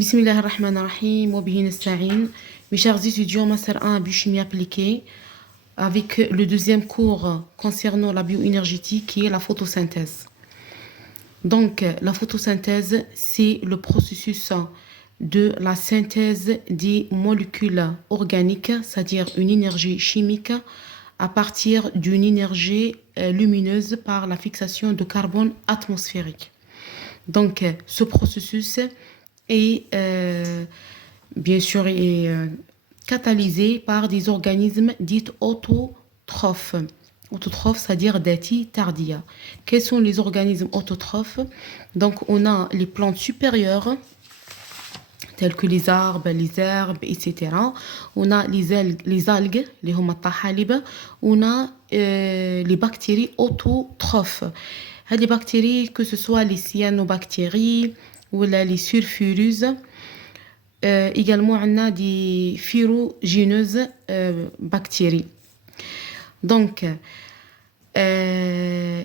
Bismillahirrahmanirrahim, wa bihi nasta'in. Mes chers étudiants, Master 1 biochimie appliquée, avec le deuxième cours concernant la bioénergétique qui est la photosynthèse. Donc, la photosynthèse, c'est le processus de la synthèse des molécules organiques, c'est-à-dire une énergie chimique, à partir d'une énergie lumineuse par la fixation de carbone atmosphérique. Donc, ce processus est bien sûr catalysé par des organismes dits autotrophes. Autotrophes, c'est-à-dire dati tardia. Quels sont les organismes autotrophes? Donc, on a les plantes supérieures, telles que les arbres, les herbes, etc. On a les algues, les homatahalib. On a les bactéries autotrophes. Les bactéries, que ce soit les cyanobactéries ou les sulfureuses, également on a des ferrugineuses bactéries. Donc, la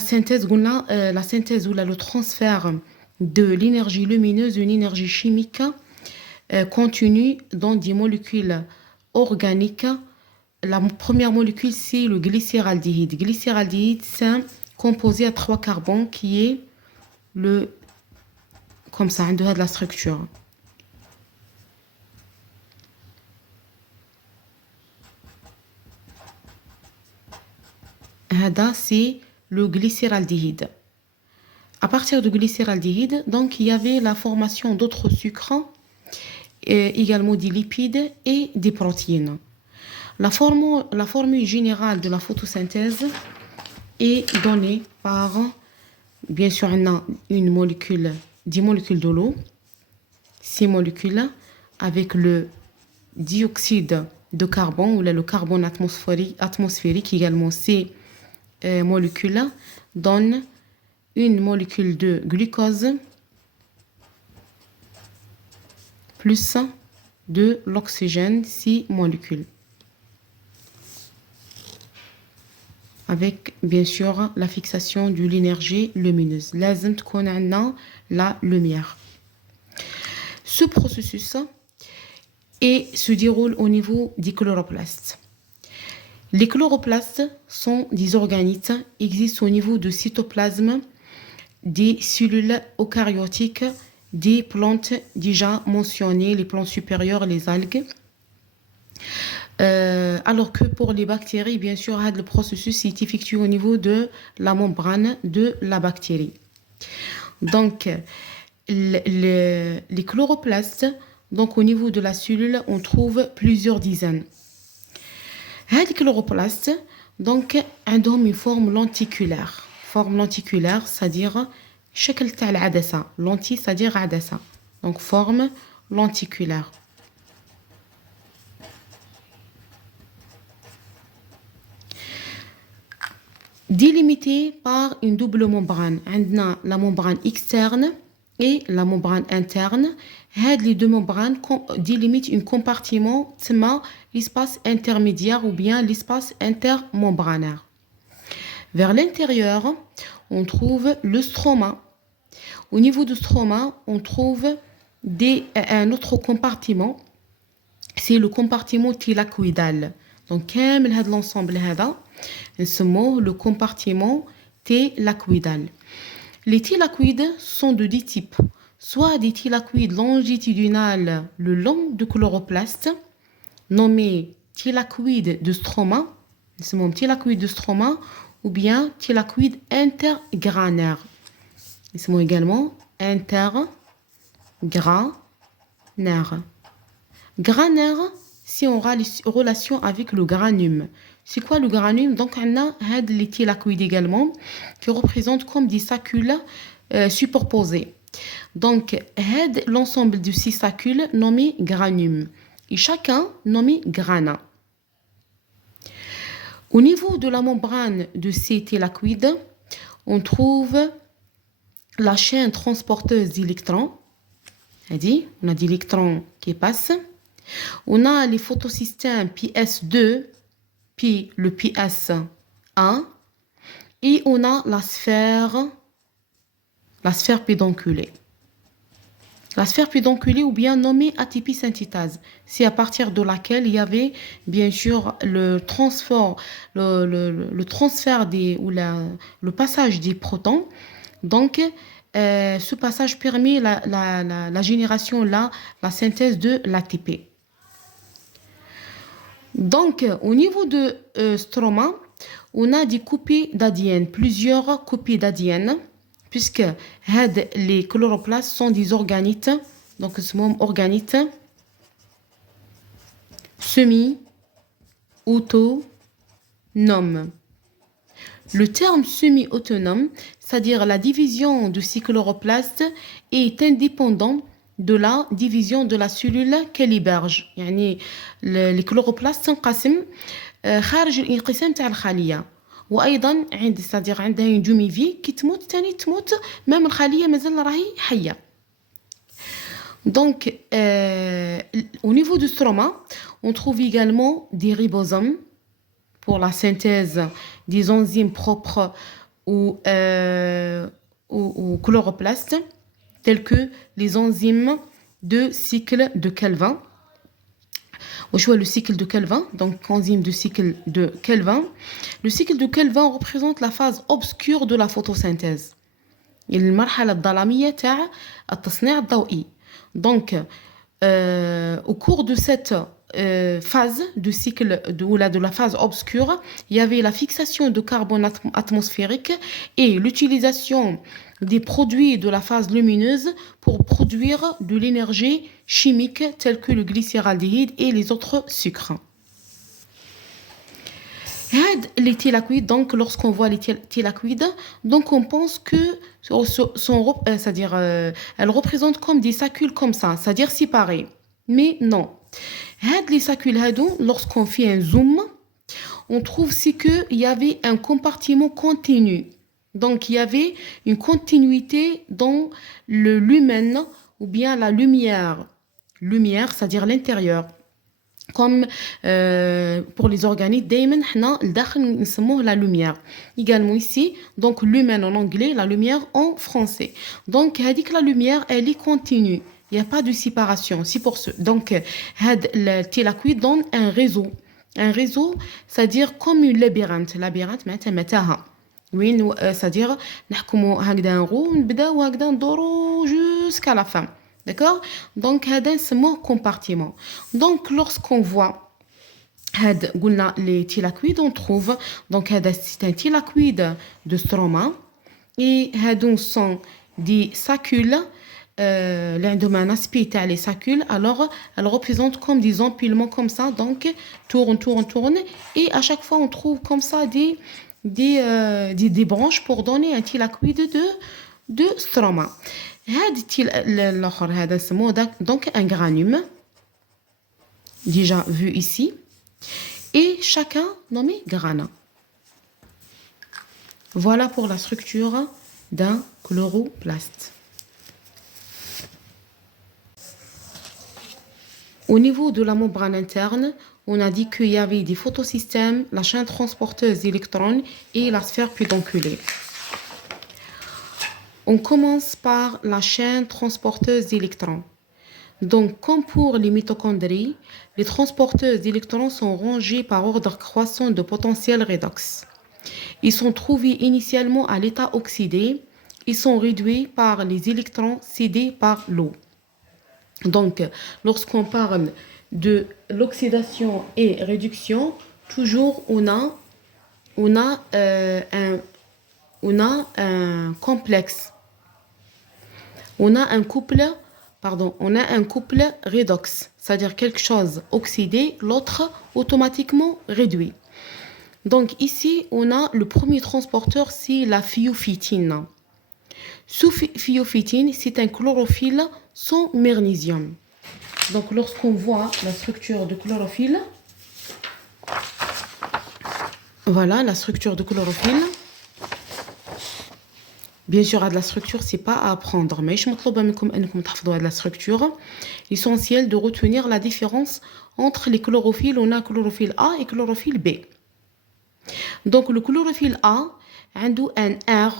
synthèse ou le transfert de l'énergie lumineuse, une énergie chimique contenue dans des molécules organiques. La première molécule, c'est le glycéraldéhyde. Glycéraldéhyde, c'est un composé à 3 carbones qui est comme ça, de la structure. C'est le glycéraldéhyde. À partir du glycéraldéhyde, donc, il y avait la formation d'autres sucres, également des lipides et des protéines. La formule générale de la photosynthèse est donnée par, bien sûr, des molécules de l'eau, 6 molécules, avec le dioxyde de carbone, ou le carbone atmosphérique également, ces molécules donnent une molécule de glucose plus de l'oxygène, 6 molécules. Avec, bien sûr, la fixation de l'énergie lumineuse. Lazim tkun عندنا la lumière. Ce processus se déroule au niveau des chloroplastes. Les chloroplastes sont des organismes qui existent au niveau du cytoplasme des cellules eucaryotiques des plantes déjà mentionnées, les plantes supérieures, les algues. Alors que pour les bactéries, bien sûr, le processus est effectué au niveau de la membrane de la bactérie. Donc, les chloroplastes, donc au niveau de la cellule, on trouve plusieurs dizaines. Les chloroplastes, donc, ont une forme lenticulaire. Forme lenticulaire, c'est-à-dire شكل تاع العدسة. Lentille, c'est-à-dire عدسة. Donc, forme lenticulaire. Délimité par une double membrane. On a la membrane externe et la membrane interne. Les deux membranes délimitent un compartiment, l'espace intermédiaire ou bien l'espace intermembranaire. Vers l'intérieur, on trouve le stroma. Au niveau du stroma, on trouve un autre compartiment. C'est le compartiment thylacoïdal. Donc, l'ensemble نسموه le compartiment thylacoïdal. Les thylacoïdes sont de 10 types. Soit des thylacoïdes longitudinales le long du chloroplaste, nommés thylacoïdes de stroma, ou bien thylacoïdes intergranaires. Ils sont également intergranaires. Granaire, si on a relation avec le granum. C'est quoi le granum? Donc, on a les thylacoïdes également qui représentent comme des sacules superposées. Donc, l'ensemble de ces sacules nommés granum. Et chacun nommé grana. Au niveau de la membrane de ces thylacoïdes, on trouve la chaîne transporteuse d'électrons. On a des électrons qui passent. On a les photosystèmes PS2, puis le PS1, et on a la sphère pédonculée. La sphère pédonculée ou bien nommée atypisynthétase, c'est à partir de laquelle il y avait bien sûr le transfert, le transfert le passage des protons. Donc, ce passage permet la génération, la synthèse de l'ATP. Donc, au niveau de stroma, on a des copies d'ADN, plusieurs copies d'ADN, puisque les chloroplastes sont des organites, donc ce mot organite semi-autonome. Le terme semi-autonome, c'est-à-dire la division de ces chloroplastes, est indépendant de la division de la cellule qu'elle héberge. يعني les chloroplastes تنقسم خارج الانقسام تاع الخلية. وايضا c'est-à-dire عندها une demi-vie كي تموت ثاني تموت même الخلية مازال راهي حية. Donc au niveau du stroma, on trouve également des ribosomes pour la synthèse des enzymes propres aux chloroplastes, tels que les enzymes de cycle de Calvin. Le cycle de Calvin, donc enzyme de cycle de Calvin. Le cycle de Calvin représente la phase obscure de la photosynthèse. المرحلة الظلامية تاع التصنيع الضوئي. Donc, au cours de cette phase du cycle de la phase obscure, il y avait la fixation de carbone atmosphérique et l'utilisation des produits de la phase lumineuse pour produire de l'énergie chimique telle que le glycéraldéhyde et les autres sucres. Les thylakoïdes, donc lorsqu'on voit les thylakoïdes, donc on pense que c'est-à-dire elles représentent comme des sacules comme ça, c'est-à-dire séparées. Mais non. Les sacules, lorsqu'on fait un zoom, on trouve c'est qu'il y avait un compartiment continu. Donc il y avait une continuité dans le lumen ou bien la lumière. Lumière, c'est-à-dire l'intérieur. Comme pour les organites, دايما حنا الداخل نسموه la lumière. Également ici, donc lumen en anglais, la lumière en français. Donc هذيك la lumière, elle est continue. Il n'y a pas de séparation. C'est pour ce. Donc le thylakoïde donne un réseau. Un réseau, c'est-à-dire comme une labyrinthe. Labyrinthe معناتها متاهة. وين c'est-à-dire نحكموا هكذا نغو نبداو هكذا ندورو jusqu'à la fin. D'accord? Donc, c'est un compartiment. Donc, lorsqu'on voit les thylakoïdes, on trouve donc c'est un thylakoïde de stroma et sont des sacules. L'un un aspect les sacules, alors elles représentent comme des empilements comme ça, donc tourne et à chaque fois on trouve comme ça des branches pour donner un thylakoïde de stroma. Donc un granum déjà vu ici et chacun nommé grana. Voilà pour la structure d'un chloroplaste. Au niveau de la membrane interne, on a dit qu'il y avait des photosystèmes, la chaîne transporteuse d'électrons et la sphère pédonculée. On commence par la chaîne transporteuse d'électrons. Donc, comme pour les mitochondries, les transporteuses d'électrons sont rangées par ordre croissant de potentiel redox. Ils sont trouvés initialement à l'état oxydé. Ils sont réduits par les électrons cédés par l'eau. Donc, lorsqu'on parle de l'oxydation et réduction, toujours on a un complexe. On a un couple redox, c'est-à-dire quelque chose oxydé, l'autre automatiquement réduit. Donc ici, on a le premier transporteur, c'est la phyophytine. Ce phyophytine, c'est un chlorophylle sans magnésium. Donc lorsqu'on voit la structure de chlorophylle, voilà la structure de chlorophylle. Bien sûr, de la structure, c'est pas à apprendre. Mais je de la structure. L'essentiel de retenir la différence entre les chlorophylles. On a chlorophylle A et chlorophylle B. Donc, le chlorophylle A, un R,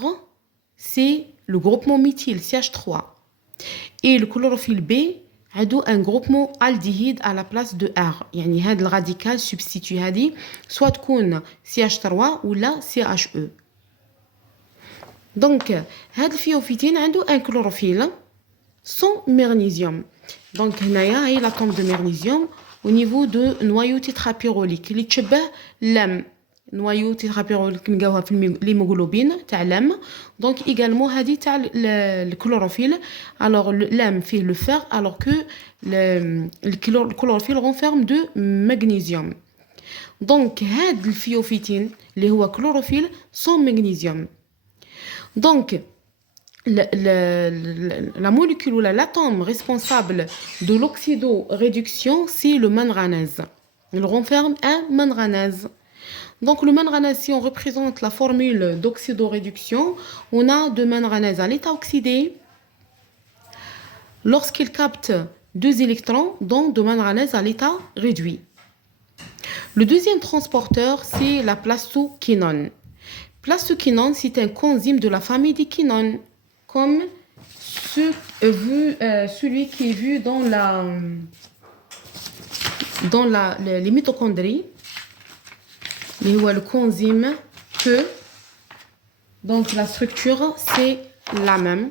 c'est le groupement méthyle, CH3. Et le chlorophylle B a un groupement aldéhyde à la place de R. يعني هذا الراديكال substitue هذه soit تكون CH3 ou la CHE. Donc هذا الفيوفيتين عنده un chlorophylle sans magnésium. Donc هنايا هي l'atome de magnésium au niveau de noyau tétrapyrolique اللي تشبه لم noyau tétrapyrolique نلقاوها في l'hémoglobine تاع لم. Donc également هذه تاع le chlorophylle. Alors l'âme fait le fer alors que le chlorophylle renferme de magnésium. Donc هذا الفيوفيتين اللي هو chlorophylle sans magnésium. Donc la molécule ou l'atome responsable de l'oxydoréduction, c'est le manganèse. Il renferme un manganèse. Donc le manganèse, si on représente la formule d'oxydoréduction, on a de manganèse à l'état oxydé lorsqu'il capte 2 électrons, donc de manganèse à l'état réduit. Le deuxième transporteur, c'est la plastoquinone. Plastoquinone, c'est un coenzyme de la famille des quinones, comme celui qui est vu dans les mitochondries. Mais où le coenzyme que, donc la structure, c'est la même,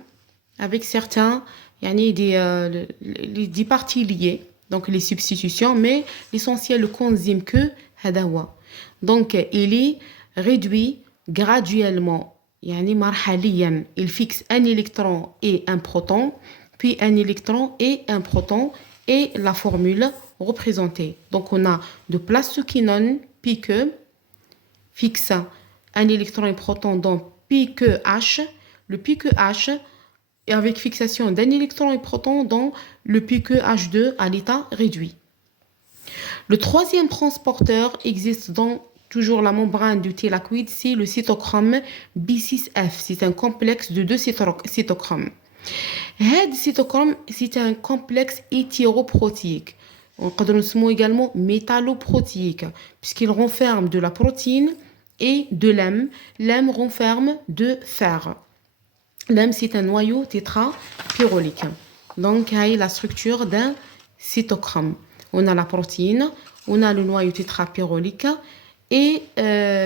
avec certains, des parties liées, donc les substitutions, mais l'essentiel, le coenzyme que, hadawa. Donc il est réduit graduellement. Il fixe un électron et un proton, puis un électron et un proton, et la formule représentée. Donc on a de plastoquinone, pique, fixe un électron et un proton dans pique H, le pique H, et avec fixation d'un électron et proton dans le pique H2 à l'état réduit. Le troisième transporteur existe dans toujours la membrane du thylakoïde, c'est le cytochrome B6F. C'est un complexe de 2 cytochromes. Ce cytochrome, c'est un complexe hétéroprotéique. On peut le également métalloprotéique, puisqu'il renferme de la protéine et de l'hème. L'hème renferme de fer. L'hème, c'est un noyau tétrapyrolique. Donc, il y a la structure d'un cytochrome. On a la protéine, on a le noyau tétrapyrolique, et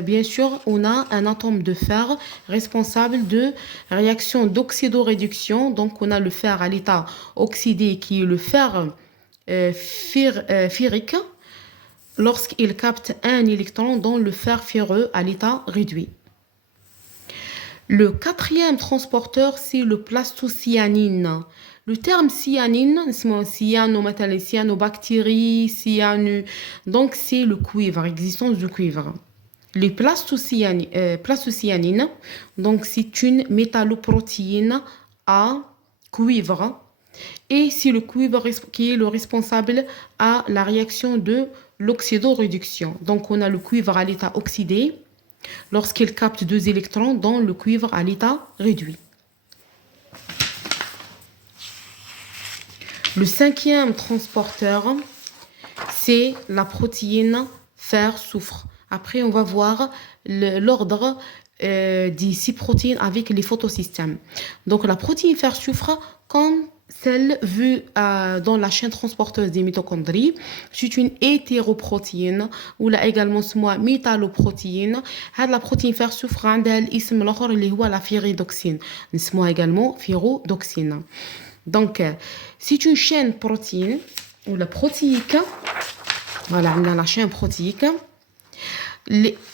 bien sûr, on a un atome de fer responsable de réaction d'oxydoréduction. Donc, on a le fer à l'état oxydé qui est le fer ferrique lorsqu'il capte un électron dans le fer ferreux à l'état réduit. Le quatrième transporteur, c'est le plastocyanine. Le terme cyanine, cyanobactéries, donc c'est le cuivre, existence du cuivre. Les plastocyanines, donc c'est une métalloprotéine à cuivre. Et c'est le cuivre qui est le responsable à la réaction de l'oxydoréduction. Donc on a le cuivre à l'état oxydé lorsqu'il capte 2 électrons dans le cuivre à l'état réduit. Le cinquième transporteur, c'est la protéine fer-soufre. Après, on va voir l'ordre des 6 protéines avec les photosystèmes. Donc, la protéine fer-soufre, comme celle vue dans la chaîne transporteuse des mitochondries, c'est une hétéroprotéine ou là également اسمها métalloprotéine. La protéine fer-soufre عندها الاسم الآخر اللي هو la pyridoxine. نسموها également pyridoxine. Donc, c'est une chaîne protéine ou la protéique. Voilà, on a la chaîne protéique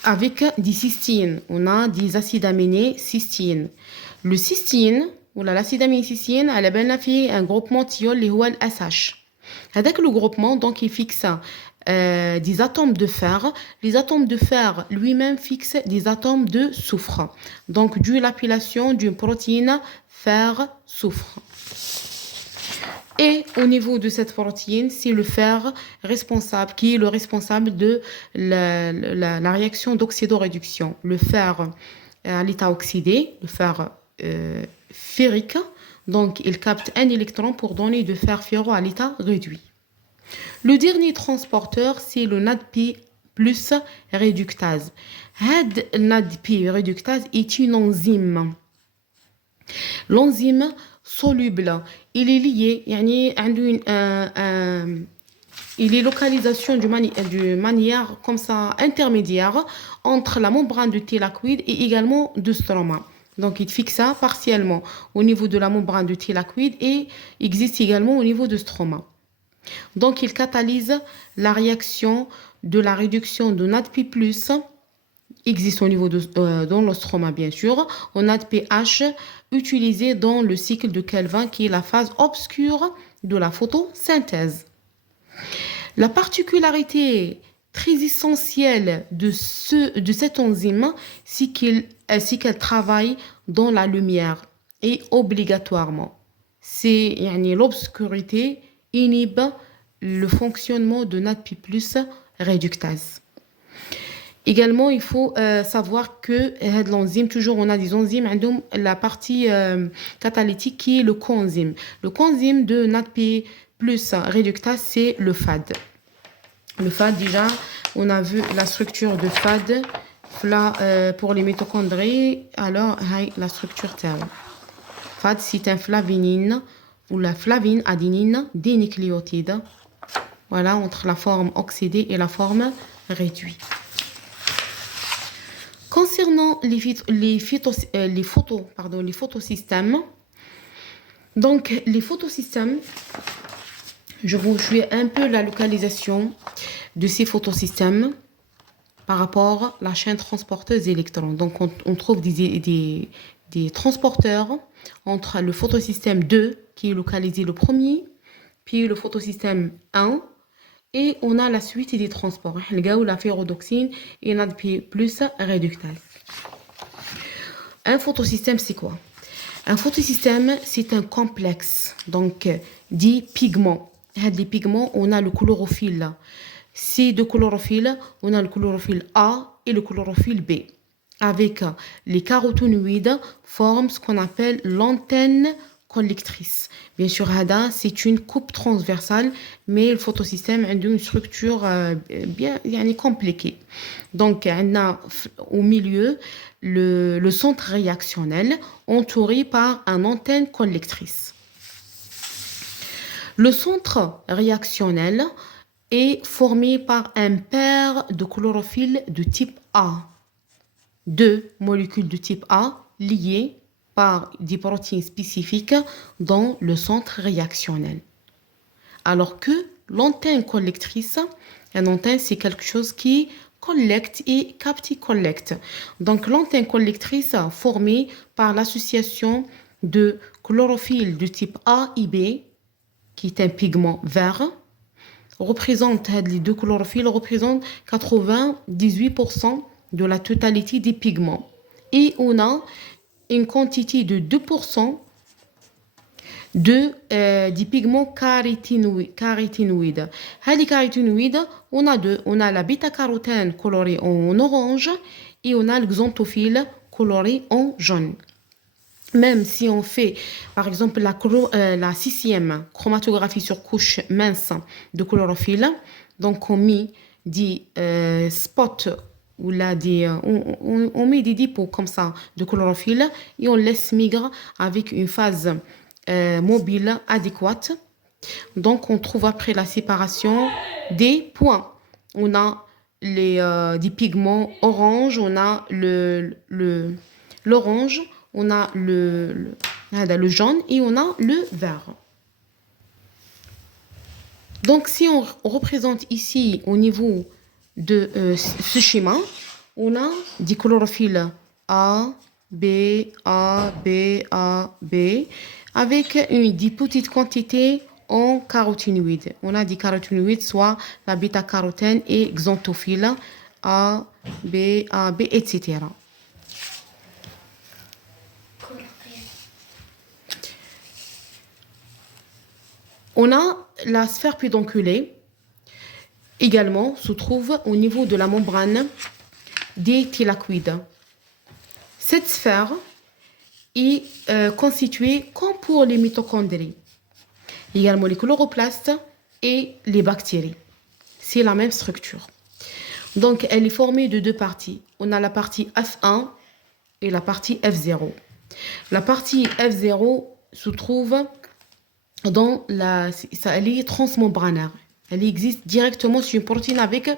avec des cystines. On a des acides aminés cystines. Le cystine ou l'acide aminé cystine, elle a bien fait un groupement thiol qui est le SH. Avec le groupement, donc, il fixe des atomes de fer. Les atomes de fer lui-même fixent des atomes de soufre. Donc, dû l'appellation d'une protéine fer-soufre. Et au niveau de cette protéine, c'est le fer responsable, qui est le responsable de la réaction d'oxydoréduction. Le fer à l'état oxydé, le fer ferrique, donc il capte un électron pour donner du fer ferro à l'état réduit. Le dernier transporteur, c'est le NADP plus réductase. Le NADP réductase est une enzyme. L'enzyme soluble. Il est lié, يعني عنده il est localisation d'une manière comme ça intermédiaire entre la membrane de thylakoïde et également de stroma. Donc il fixe ça partiellement au niveau de la membrane de thylakoïde et existe également au niveau de stroma. Donc il catalyse la réaction de la réduction de NADP+, existe au niveau dans le stroma bien sûr, au NADPH utilisé dans le cycle de Kelvin qui est la phase obscure de la photosynthèse. La particularité très essentielle de cette enzyme, c'est qu'elle travaille dans la lumière et obligatoirement. C'est l'obscurité inhibe le fonctionnement de NADP+ réductase. Également, il faut savoir que l'enzyme, toujours on a des enzymes, la partie catalytique qui est le coenzyme. Le coenzyme de NADP+ réductase, c'est le FAD. Le FAD, déjà, on a vu la structure de FAD là, pour les mitochondries. Alors, la structure terre. FAD, c'est un flavinine ou la flavine adénine dinucléotide. Voilà, entre la forme oxydée et la forme réduite. Concernant les photosystèmes, donc les photosystèmes, je vous jouer un peu la localisation de ces photosystèmes par rapport à la chaîne transporteuse d'électrons. Donc on trouve des transporteurs entre le photosystème 2 qui est localisé le premier, puis le photosystème 1, et on a la suite des transports. Le gars ou la ferrodoxine et NADP+ réductase. Un photosystème, c'est quoi? Un photosystème, c'est un complexe, donc des pigments. Les pigments, on a le chlorophylle. Ces deux chlorophylles, on a le chlorophylle A et le chlorophylle B. Avec les caroténoïdes, forment ce qu'on appelle l'antenne collectrice. Bien sûr, c'est une coupe transversale, mais le photosystème a une structure bien compliquée. Donc, on a au milieu le centre réactionnel entouré par une antenne collectrice. Le centre réactionnel est formé par un paire de chlorophylle de type A. Deux molécules de type A liées par des protéines spécifiques dans le centre réactionnel. Alors que l'antenne collectrice, une antenne, c'est quelque chose qui collecte et capte-collecte. Donc l'antenne collectrice formée par l'association de chlorophylle de type A et B, qui est un pigment vert, les deux chlorophylles représentent 98% de la totalité des pigments. Et on a une quantité de 2% des pigments caroténoïdes. Les caroténoïdes, on a deux. On a la bêta-carotène colorée en orange et on a le xanthophyle coloré en jaune. Même si on fait, par exemple, la 6e chromatographie sur couche mince de chlorophylle, donc on met des spots ou là on met des dépôts comme ça de chlorophylle et on laisse migrer avec une phase mobile adéquate. Donc on trouve après la séparation des points. On a des pigments orange, on a l'orange, on a le jaune et on a le vert. Donc, si on représente ici au niveau de ce schéma, on a des chlorophylles A, B, A, B, A, B, avec des petites quantités en caroténoïdes. On a des caroténoïdes, soit la bêta-carotène et xanthophyle A, B, etc. On a la sphère pédonculée, également se trouve au niveau de la membrane des thylakoïdes. Cette sphère est constituée comme pour les mitochondries, également les chloroplastes et les bactéries. C'est la même structure. Donc, elle est formée de deux parties. On a la partie F1 et la partie F0. La partie F0 se trouve dans elle est transmembranaire. Elle existe directement sur une protéine avec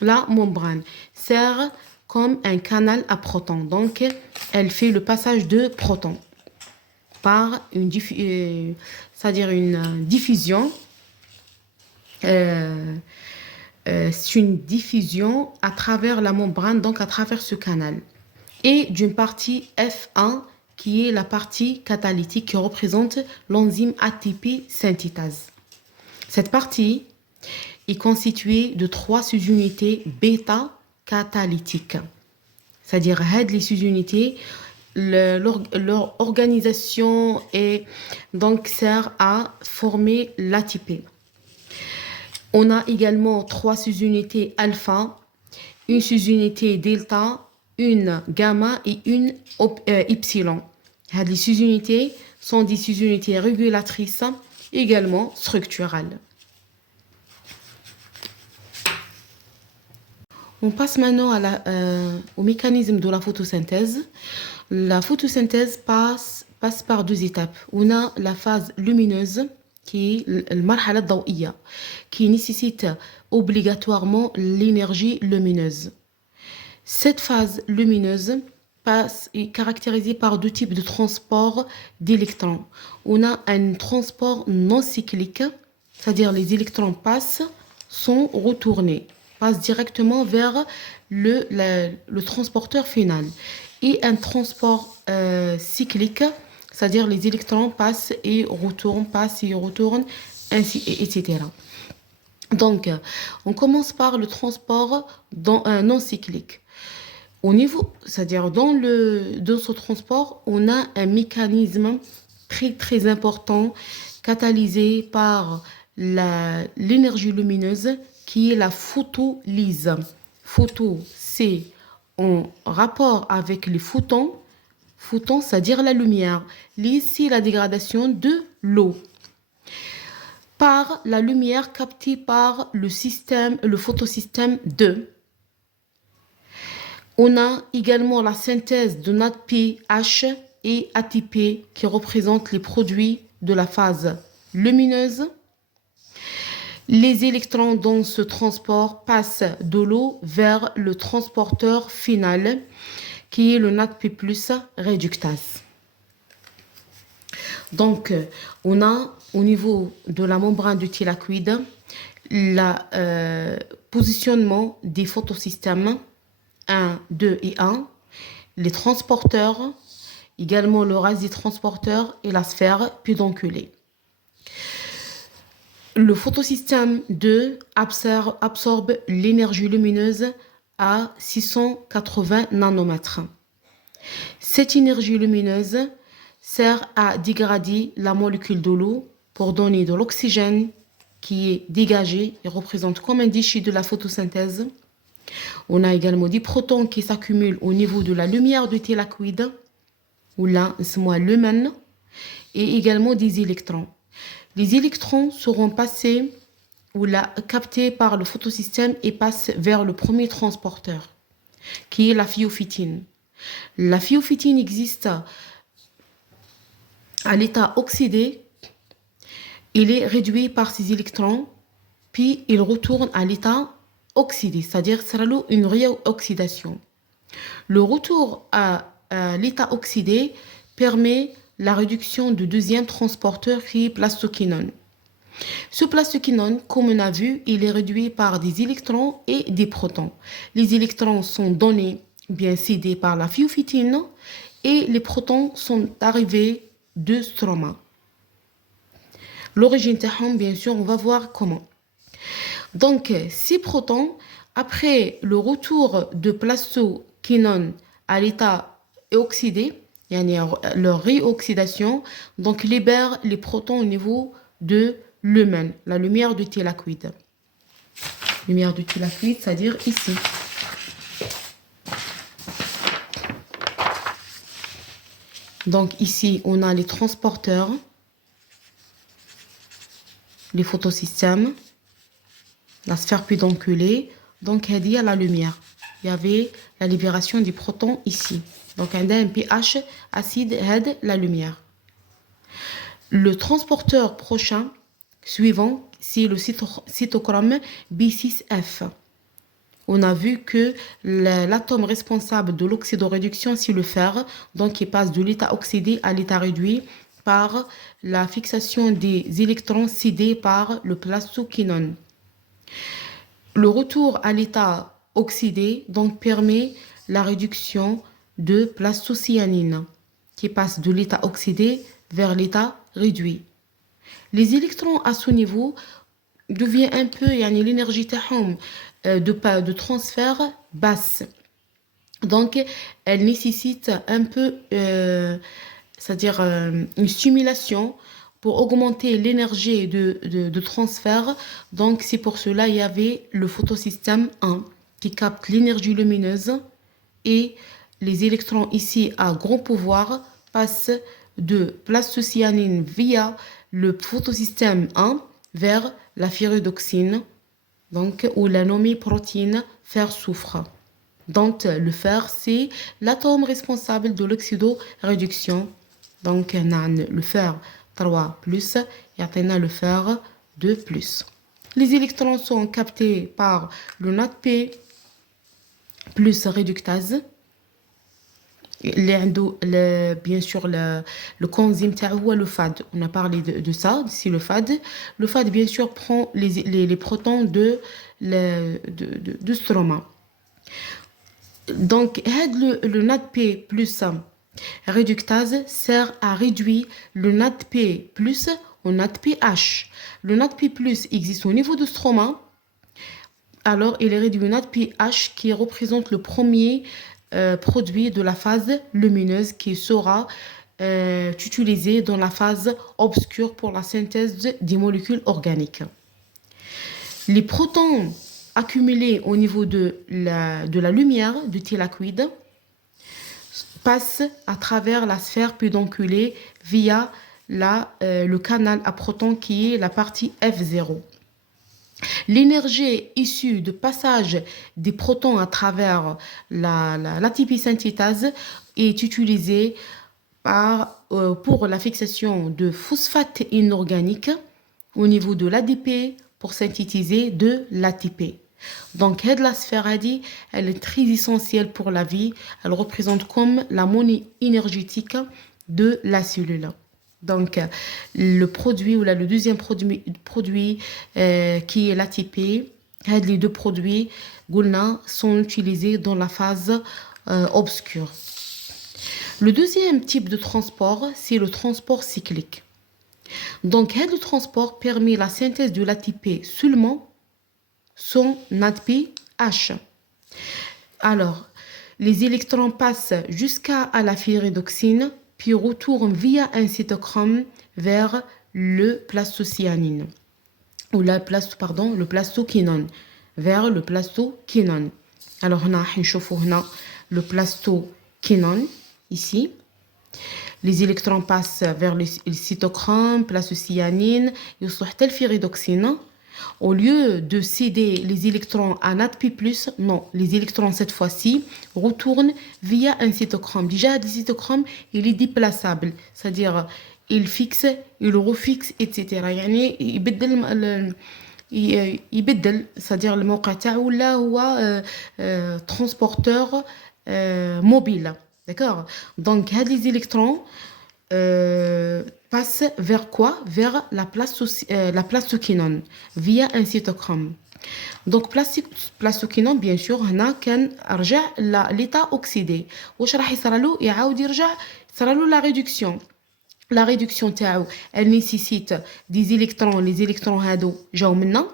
la membrane. Sert comme un canal à protons. Donc, elle fait le passage de protons par c'est-à-dire une diffusion. C'est une diffusion à travers la membrane, donc à travers ce canal. Et d'une partie F1 qui est la partie catalytique qui représente l'enzyme ATP synthétase. Cette partie est constituée de 3 sous-unités bêta-catalytiques. C'est-à-dire, les sous-unités, leur organisation donc sert à former l'ATP. On a également 3 sous-unités alpha, une sous-unité delta, une gamma et une epsilon. Les sous-unités sont des sous-unités régulatrices, également structurales. On passe maintenant au mécanisme de la photosynthèse. La photosynthèse passe par 2 étapes. On a la phase lumineuse, qui est le marhala dawiya, qui nécessite obligatoirement l'énergie lumineuse. Cette phase lumineuse est caractérisée par 2 types de transport d'électrons. On a un transport non cyclique, c'est-à-dire les électrons sont retournés, passent directement vers le transporteur final. Et un transport cyclique, c'est-à-dire les électrons passent et retournent, etc. Donc, on commence par le transport non cyclique. Au niveau, c'est-à-dire dans ce transport, on a un mécanisme très très important catalysé par l'énergie lumineuse qui est la photolyse. Photo, c'est en rapport avec les photons. Photons, c'est-à-dire la lumière. Lyse, c'est la dégradation de l'eau par la lumière captée par le photosystème 2. On a également la synthèse de NADPH et ATP qui représentent les produits de la phase lumineuse. Les électrons dans ce transport passent de l'eau vers le transporteur final qui est le NADP+ réductase. Donc, on a au niveau de la membrane du thylakoïde le positionnement des photosystèmes 1, 2 et 1, les transporteurs, également le reste des transporteurs et la sphère pédonculée. Le photosystème 2 absorbe l'énergie lumineuse à 680 nanomètres. Cette énergie lumineuse sert à dégrader la molécule de l'eau pour donner de l'oxygène qui est dégagé et représente comme un déchet de la photosynthèse. On a également des protons qui s'accumulent au niveau de la lumière du thylakoïde, ou là, c'est moi lumen, et également des électrons. Les électrons seront passés ou là, captés par le photosystème et passent vers le premier transporteur, qui est la phyophytine. La phyophytine existe à l'état oxydé. Il est réduit par ces électrons, puis il retourne à l'état oxydé, c'est-à-dire sera une réoxydation. Le retour à l'état oxydé permet la réduction du deuxième transporteur qui est plastoquinone. Ce plastoquinone, comme on a vu, il est réduit par des électrons et des protons. Les électrons sont donnés, bien cédés par la phyophytine, et les protons sont arrivés de stroma. L'origine, bien sûr, on va voir comment. Donc, ces protons, après le retour de plastoquinone à l'état oxydé, leur réoxydation, donc libère les protons au niveau de lumen, la lumière du thylakoïde. Lumière du thylakoïde, c'est-à-dire ici. Donc ici, on a les transporteurs, les photosystèmes, la sphère pédonculée. Donc, il y a la lumière. Il y avait la libération des protons ici. Donc, un pH acide aide la lumière. Le transporteur prochain, suivant, c'est le cytochrome B6F. On a vu que l'atome responsable de l'oxydoréduction, c'est le fer, donc il passe de l'état oxydé à l'état réduit par la fixation des électrons cédés par le plastoquinone. Le retour à l'état oxydé donc permet la réduction de plastocyanine qui passe de l'état oxydé vers l'état réduit. Les électrons à ce niveau deviennent un peu l'énergie de transfert basse. Donc, elle nécessite un peu, c'est-à-dire une stimulation pour augmenter l'énergie de transfert. Donc, c'est pour cela qu'il y avait le photosystème 1 qui capte l'énergie lumineuse et les électrons ici à grand pouvoir passent de plastocyanine via le photosystème 1 vers la pyridoxine, donc, ou la nommée protéine fer-soufre. Donc, le fer, c'est l'atome responsable de l'oxydoréduction. Donc, on a le fer 3 plus et on a le fer 2 plus. Les électrons sont captés par le NADP plus réductase. Bien sûr, le coenzyme ou le FAD. On a parlé de ça, c'est le FAD. Le FAD, bien sûr, prend les protons de stroma. Donc, le NADP plus réductase sert à réduire le NADP plus au NADPH. Le NADP plus existe au niveau de stroma. Alors, il est réduit au NADPH qui représente le premier produit de la phase lumineuse qui sera utilisé dans la phase obscure pour la synthèse des molécules organiques. Les protons accumulés au niveau de la lumière du thylakoïde passent à travers la sphère pédonculée via le canal à protons qui est la partie F0. L'énergie issue du passage des protons à travers l'ATP synthétase est utilisée pour la fixation de phosphate inorganique au niveau de l'ADP pour synthétiser de l'ATP. Donc, la sphère elle est très essentielle pour la vie. Elle représente comme la monnaie énergétique de la cellule. Donc, le produit ou le deuxième produit qui est l'ATP, les deux produits sont utilisés dans la phase obscure. Le deuxième type de transport, c'est le transport cyclique. Donc, le transport permet la synthèse de l'ATP seulement son NADPH. Alors, les électrons passent jusqu'à la pyridoxine, puis retournent via un cytochrome vers le plastocyanine, ou le plastoquinone, vers le plastoquinone. Alors, on a le plastoquinone, ici. Les électrons passent vers le cytochrome, plastocyanine, et la pyridoxine. Au lieu de céder les électrons à NADP+, non, les électrons cette fois-ci retournent via un cytochrome. Déjà, le cytochrome, il est déplaçable, c'est-à-dire il fixe, il refixe, etc. يعني يبدل c'est-à-dire الموقع تاعو ولا هو transporteur mobile. D'accord? Donc, les électrons passe vers quoi? Vers la plastoquinone via un cytochrome. Donc, plastoquinone, bien sûr, هنا كان رجع l'état oxydé. واش راح يصرى له؟ يعاود يرجع يصرى له la réduction. La réduction تاعو elle nécessite des électrons. Les électrons هادو جاو منا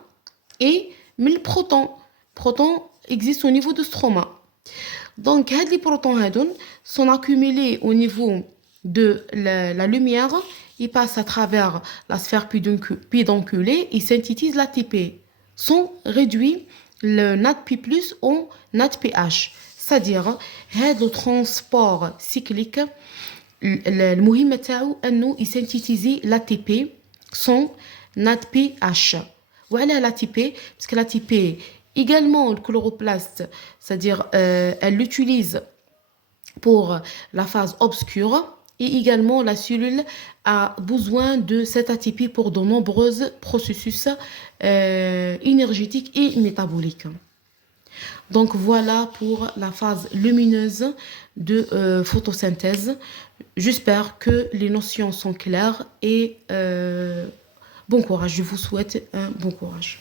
et من البروتون. Protons existent au niveau de stroma. Donc, les protons sont accumulés au niveau de la lumière, ils passent à travers la sphère pédonculée, ils synthétisent l'ATP, sont réduits le NADP+ au NADPH. C'est-à-dire, le transport cyclique, le مهم تاعو انه يسنتيتيزي l'ATP son NADPH. Voilà l'ATP parce que l'ATP également le chloroplaste, c'est-à-dire elle l'utilise pour la phase obscure. Et également, la cellule a besoin de cet ATP pour de nombreux processus énergétiques et métaboliques. Donc voilà pour la phase lumineuse de photosynthèse. J'espère que les notions sont claires et bon courage. Je vous souhaite un bon courage.